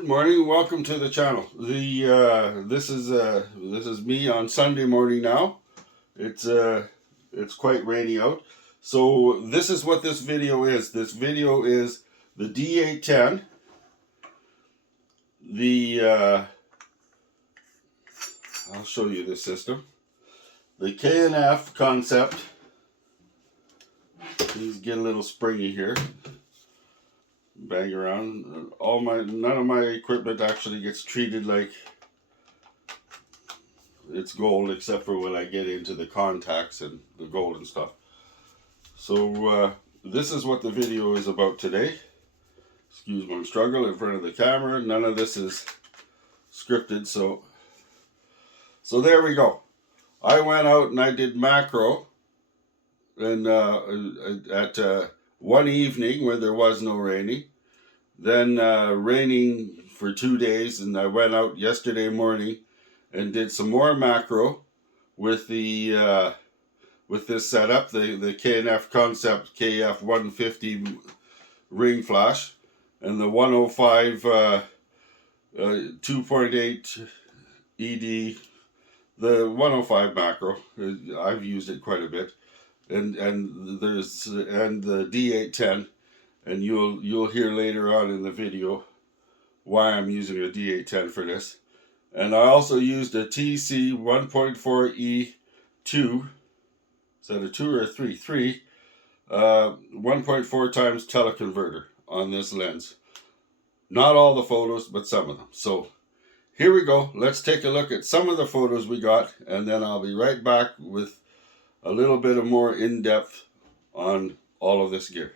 Good morning. Welcome to the channel. This is me on Sunday morning now. It's quite rainy out. So this is what this video is. This video is the D810. I'll show you the system. The K&F concept. Please get a little springy here. Bang around. None of my equipment actually gets treated like it's gold, except for when I get into the contacts and the gold and stuff. So this is what the video is about today. Excuse my struggle in front of the camera. None of this is scripted, so there we go. I went out and I did macro, and at one evening where there was no raining. Then raining for 2 days, and I went out yesterday morning and did some more macro with the with this setup, the K&F Concept KF 150 ring flash and the 105 2.8 ED, the 105 macro. I've used it quite a bit, and the D810. And you'll hear later on in the video why I'm using a D810 for this. And I also used a TC 1.4E2. Is that a 2 or a 3? 3. 1.4 times teleconverter on this lens. Not all the photos, but some of them. So here we go. Let's take a look at some of the photos we got, and then I'll be right back with a little bit of more in-depth on all of this gear.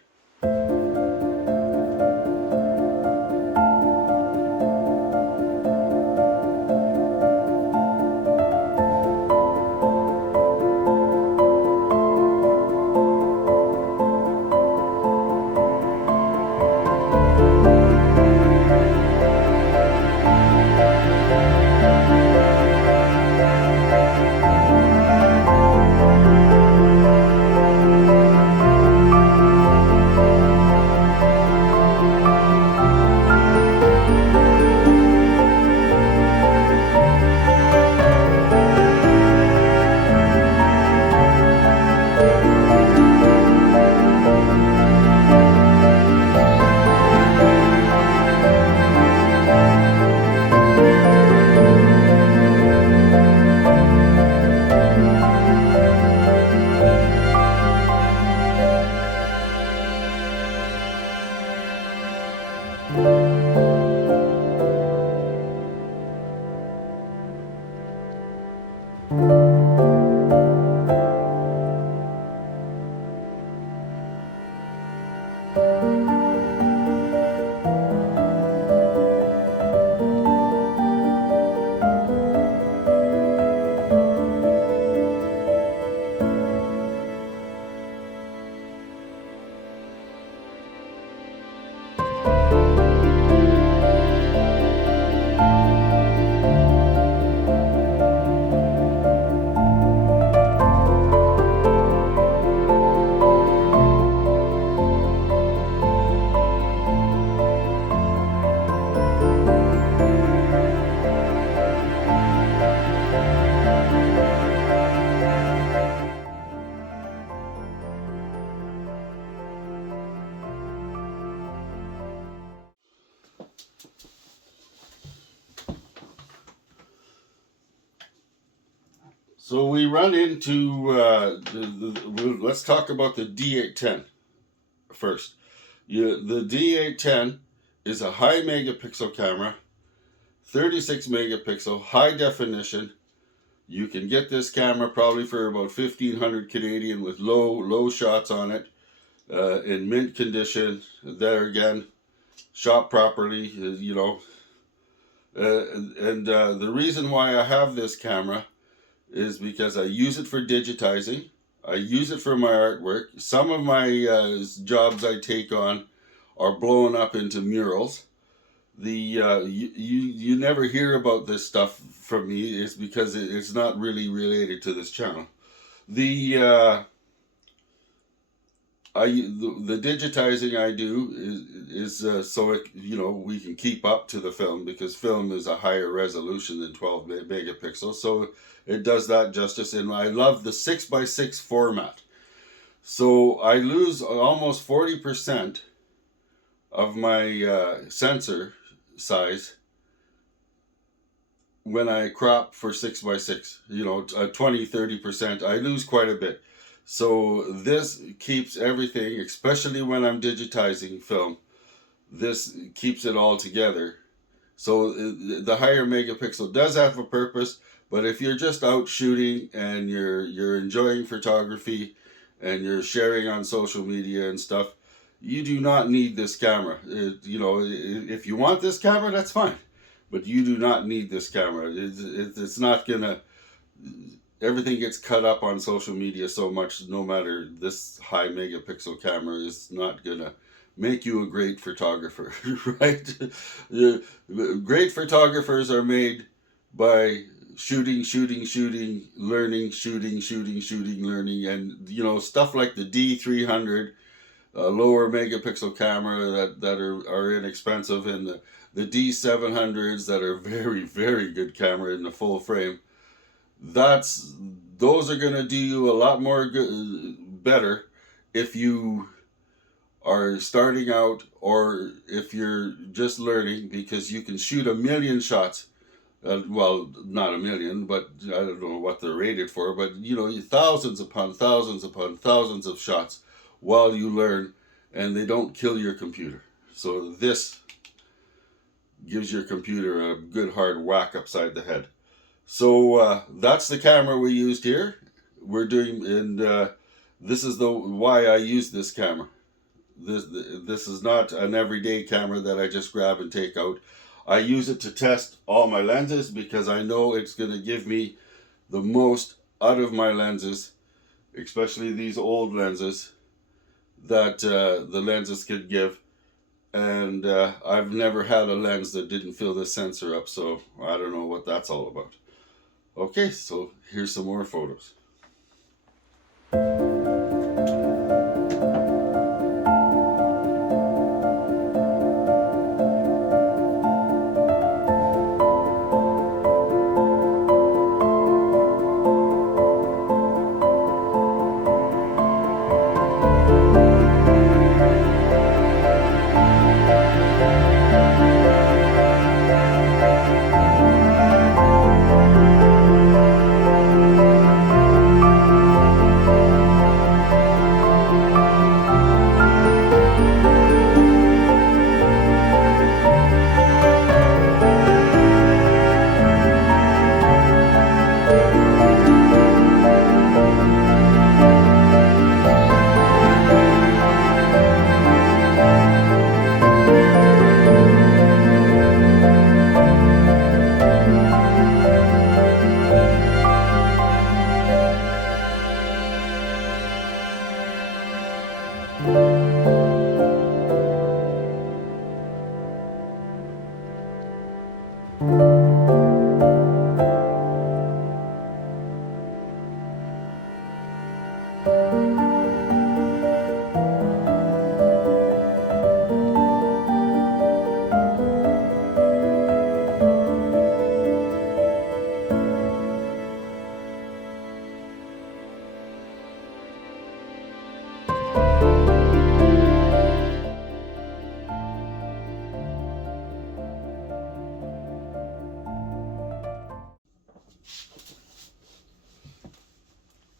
So we run into, let's talk about the D810 first. The D810 is a high megapixel camera, 36 megapixel, high definition. You can get this camera probably for about 1,500 Canadian with low shots on it, in mint condition. There again, shot properly, you know. The reason why I have this camera is because I use it for digitizing. I use it for my artwork. Some of my jobs I take on are blown up into murals. You never hear about this stuff from me is because it's not really related to this channel. The the digitizing I do is so it, we can keep up to the film, because film is a higher resolution than 12 megapixels. So it does that justice, and I love the 6x6 format. So I lose almost 40% of my sensor size when I crop for 6x6. 20-30%. I lose quite a bit. So this keeps everything, especially when I'm digitizing film, this keeps it all together. So the higher megapixel does have a purpose, but if you're just out shooting and you're enjoying photography and you're sharing on social media and stuff, you do not need this camera. If you want this camera, that's fine, but you do not need this camera. It's not gonna. Everything gets cut up on social media so much. No matter, this high megapixel camera is not gonna make you a great photographer, right? Great photographers are made by shooting, learning, shooting, learning, and stuff like the D300, lower megapixel camera that are inexpensive, and the D700s that are very good camera in the full frame. Those are gonna do you a lot more better if you are starting out, or if you're just learning, because you can shoot a million shots. Well, not a million, but I don't know what they're rated for, but thousands upon thousands of shots while you learn, and they don't kill your computer. So this gives your computer a good hard whack upside the head. So that's the camera we used here. We're doing, and this is why I use this camera. This is not an everyday camera that I just grab and take out. I use it to test all my lenses, because I know it's going to give me the most out of my lenses, especially these old lenses that the lenses could give. And I've never had a lens that didn't fill the sensor up, so I don't know what that's all about. Okay, so here's some more photos.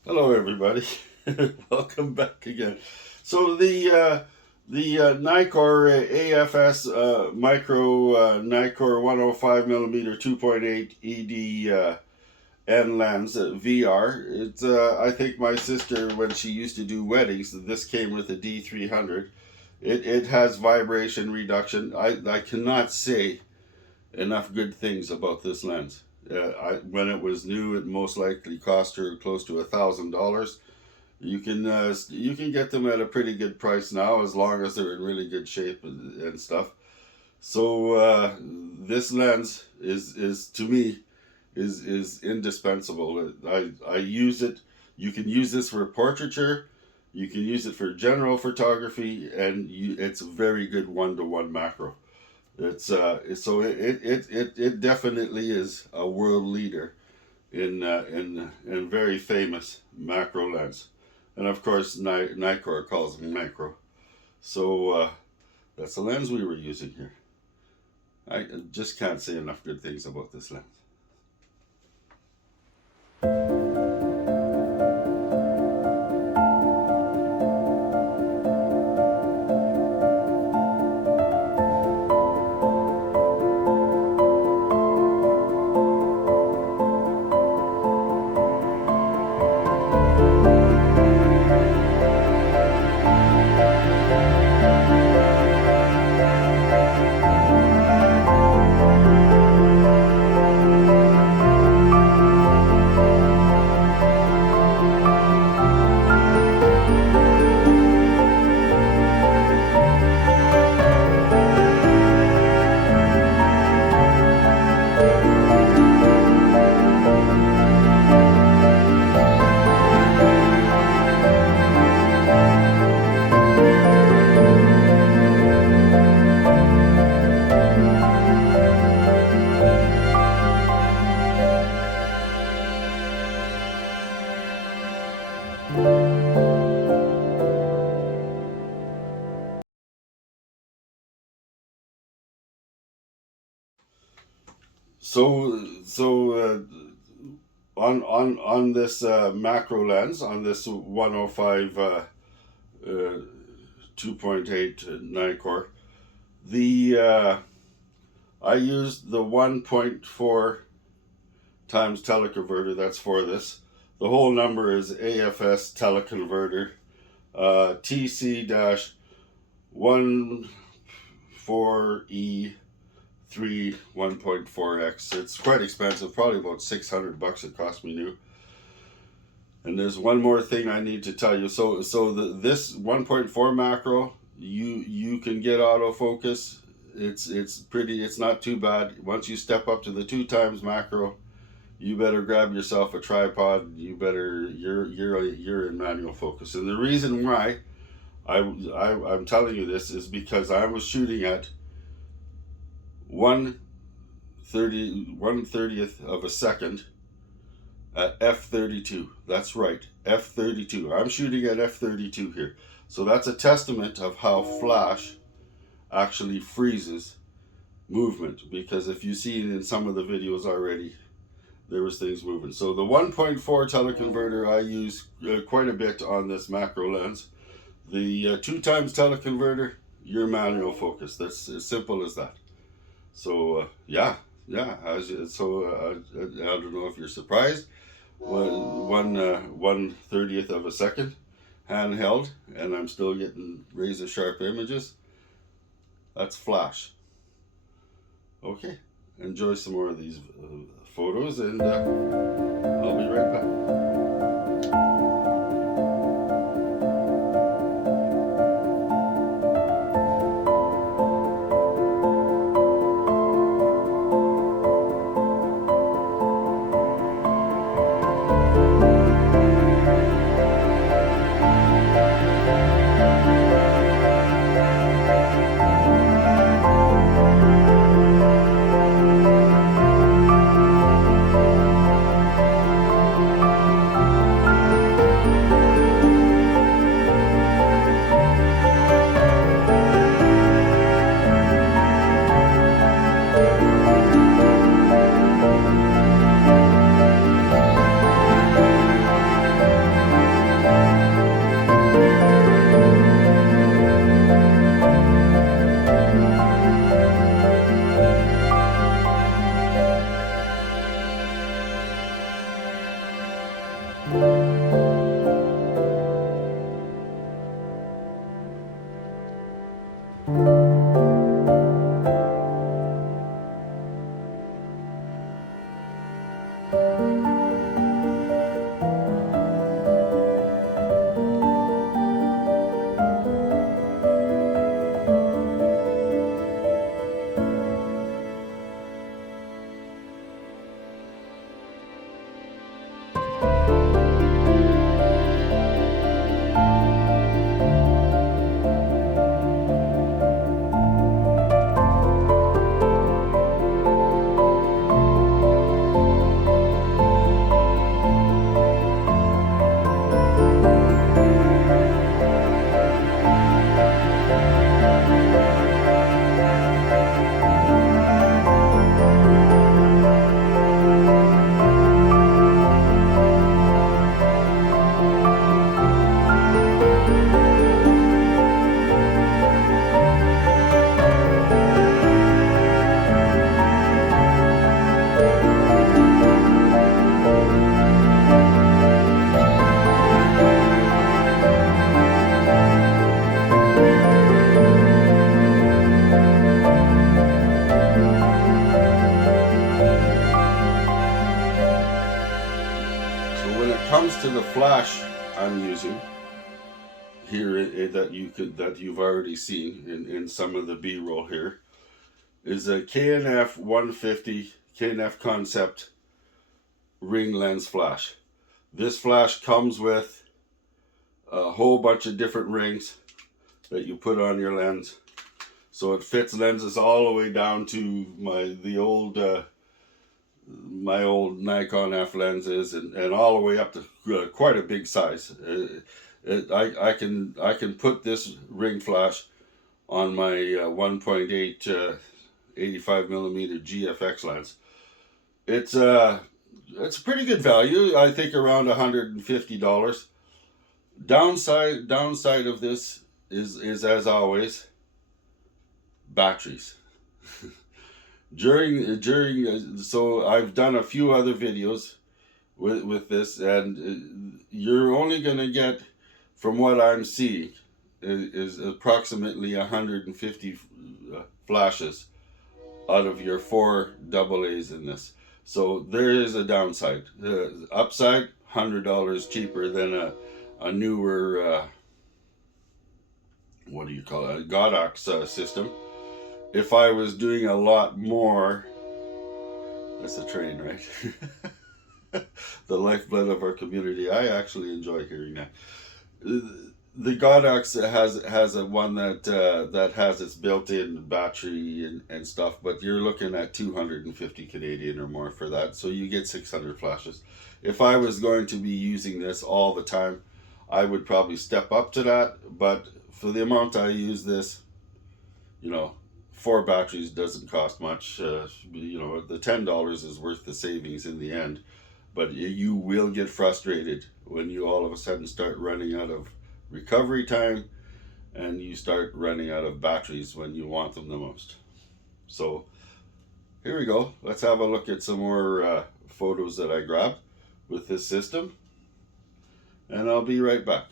Hello, everybody. Welcome back again. So the Nikkor AFS micro Nikkor 105mm 2.8 ED N lens VR. It's I think my sister, when she used to do weddings, this came with a D300. It has vibration reduction. I cannot say enough good things about this lens. When it was new, it most likely cost her close to $1,000. You can get them at a pretty good price now, as long as they're in really good shape and stuff. So this lens is to me is indispensable. I use it. You can use this for portraiture. You can use it for general photography, and it's a very good one-to-one macro. It definitely is a world leader in very famous macro lens, and of course Nikkor calls them macro. So that's the lens we were using here. I just can't say enough good things about this lens. On this macro lens, on this 105 2.8 Nikkor, I used the 1.4 times teleconverter. That's for this. The whole number is AFS teleconverter TC-14E3 1.4x. It's quite expensive, probably about $600 it cost me new. And there's one more thing I need to tell you. This 1.4 macro, you can get autofocus. It's not too bad. Once you step up to the 2 times macro, you better grab yourself a tripod. You're in manual focus. And the reason why I'm telling you this is because I was shooting at 1/30th of a second at f/32. That's right, f/32. I'm shooting at f/32 here. So that's a testament of how flash actually freezes movement, because if you've seen in some of the videos already, there was things moving. So the 1.4 teleconverter I use quite a bit on this macro lens. The 2 times teleconverter, your manual focus. That's as simple as that. So yeah. I don't know if you're surprised. 1/30th of a second, handheld, and I'm still getting razor sharp images. That's flash. Okay, enjoy some more of these photos, and I'll be right back. flash I'm using here that you've already seen in some of the B-roll here is a K&F 150 K&F Concept ring lens flash. This flash comes with a whole bunch of different rings that you put on your lens, so it fits lenses all the way down to my old Nikon F lenses and all the way up to quite a big size. I can put this ring flash on my 1.8 85mm GFX lens. It's a pretty good value. I think around $150. Downside of this is as always batteries. So I've done a few other videos with this, and you're only gonna get, from what I'm seeing, is approximately 150 flashes out of your 4 AA's in this. So there is a downside. Upside, $100 cheaper than a newer what do you call it, a Godox system. If I was doing a lot more, that's a train, right? The lifeblood of our community. I actually enjoy hearing that. The Godox has a one that has its built-in battery and stuff, but you're looking at 250 Canadian or more for that, so you get 600 flashes. If I was going to be using this all the time, I would probably step up to that, but for the amount I use this, 4 batteries doesn't cost much. The $10 is worth the savings in the end, but you will get frustrated when you all of a sudden start running out of recovery time and you start running out of batteries when you want them the most. So here we go. Let's have a look at some more photos that I grabbed with this system, and I'll be right back.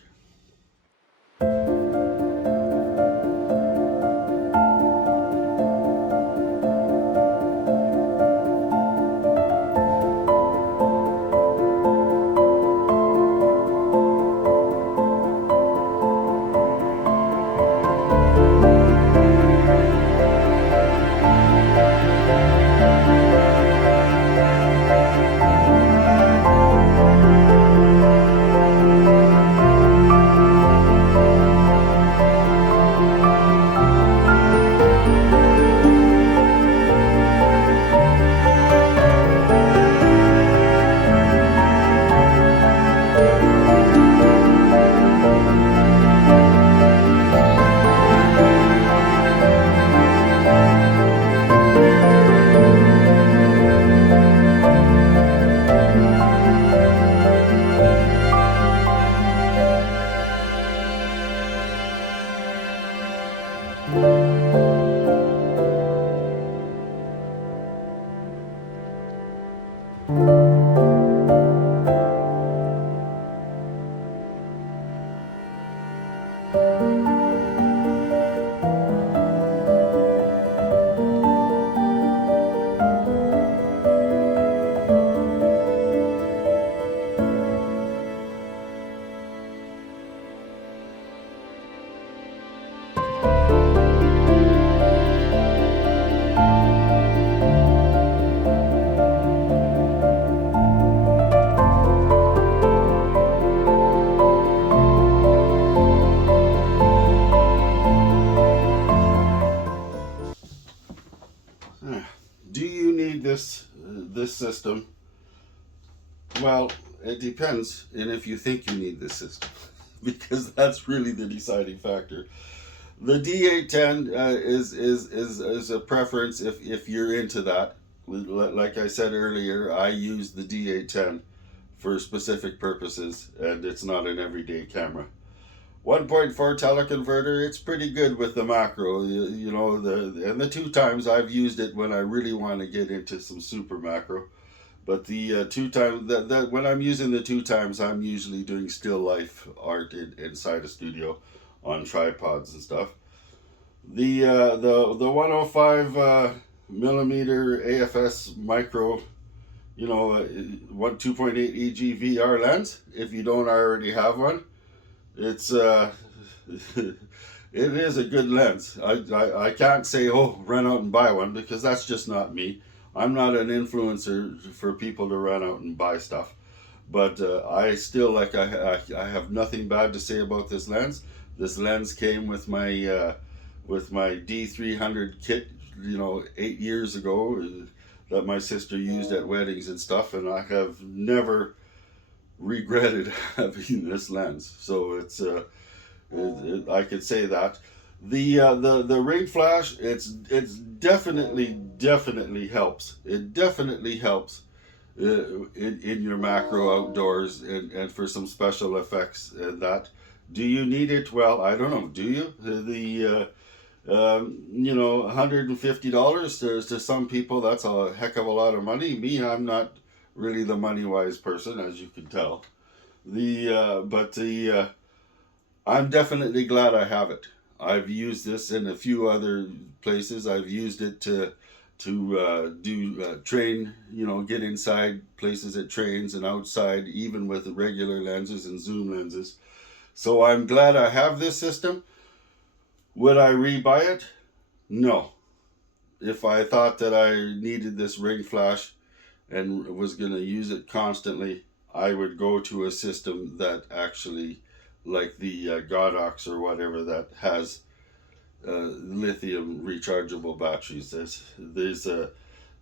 Do you need this system? Well, it depends, and if you think you need this system, because that's really the deciding factor. The D810 is a preference if you're into that. Like I said earlier, I use the D810 for specific purposes, and it's not an everyday camera. 1.4 teleconverter, it's pretty good with the macro, and the 2 times I've used it when I really want to get into some super macro. But the 2 times that when I'm using the 2 times, I'm usually doing still life art inside a studio on tripods and stuff. The 105 millimeter AFS micro you know, 2.8 EG VR lens. If you don't already have one, it's it is a good lens. I can't say, oh, run out and buy one, because that's just not me. I'm not an influencer for people to run out and buy stuff. But I still, like, I have nothing bad to say about this lens. This lens came with my D300 kit, 8 years ago, that my sister used at weddings and stuff, and I have never regretted having this lens. So I could say that. The ring flash, it's definitely helps. It definitely helps in your macro outdoors, and for some special effects and that. Do you need it? Well, I don't know. Do you? $150 to some people, that's a heck of a lot of money. Me, I'm not really the money wise person, as you can tell. I'm definitely glad I have it. I've used this in a few other places. I've used it to do train, get inside places at trains and outside, even with the regular lenses and zoom lenses. So I'm glad I have this system. Would I rebuy it? No. If I thought that I needed this ring flash and was going to use it constantly, I would go to a system that actually, like the Godox or whatever, that has lithium rechargeable batteries. There's a,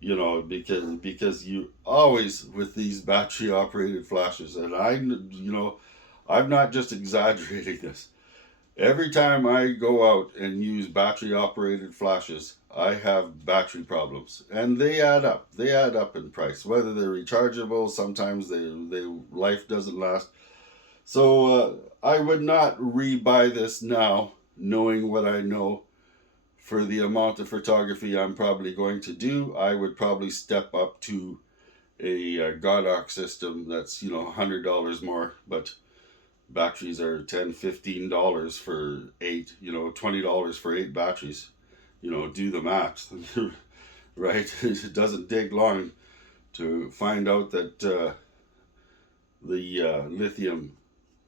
because you always, with these battery operated flashes, and I'm not just exaggerating this. Every time I go out and use battery operated flashes, I have battery problems, and they add up. They add up in price. Whether they're rechargeable, sometimes they life doesn't last. So I would not rebuy this now, knowing what I know. For the amount of photography I'm probably going to do, I would probably step up to a Godox system that's $100 more, but batteries are $10-15 for 8, $20 for 8 batteries. Do the math. Right? It doesn't take long to find out that the lithium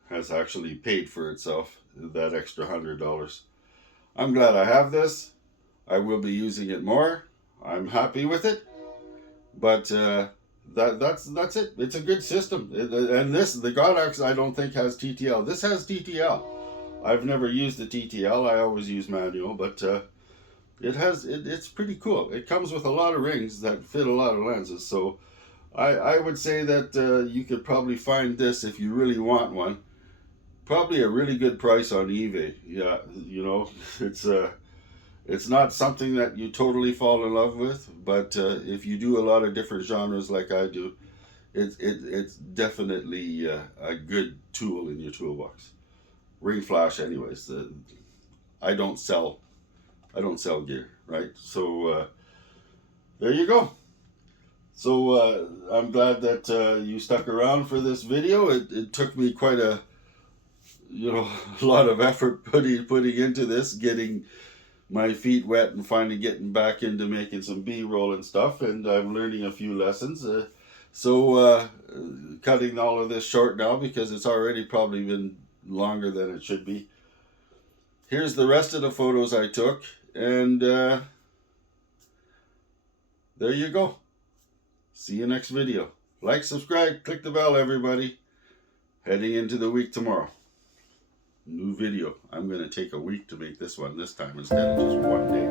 has actually paid for itself, that extra $100. I'm glad I have this. I will be using it more. I'm happy with it. But that's it. It's a good system. And the Godox, I don't think has TTL. This has TTL. I've never used the TTL. I always use manual, but it's pretty cool. It comes with a lot of rings that fit a lot of lenses. So I would say that you could probably find this, if you really want one, probably a really good price on eBay. Yeah, it's not something that you totally fall in love with, but if you do a lot of different genres like I do, it's definitely a good tool in your toolbox. Ring flash, anyways. I don't sell gear, right? So there you go. So I'm glad that you stuck around for this video. It took me quite a lot of effort putting into this, getting my feet wet and finally getting back into making some B-roll and stuff, and I'm learning a few lessons. So cutting all of this short now, because it's already probably been longer than it should be. Here's the rest of the photos I took, and there you go. See you next video. Like, subscribe, click the bell, everybody. Heading into the week tomorrow. New video. I'm going to take a week to make this one this time instead of just one day.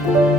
you.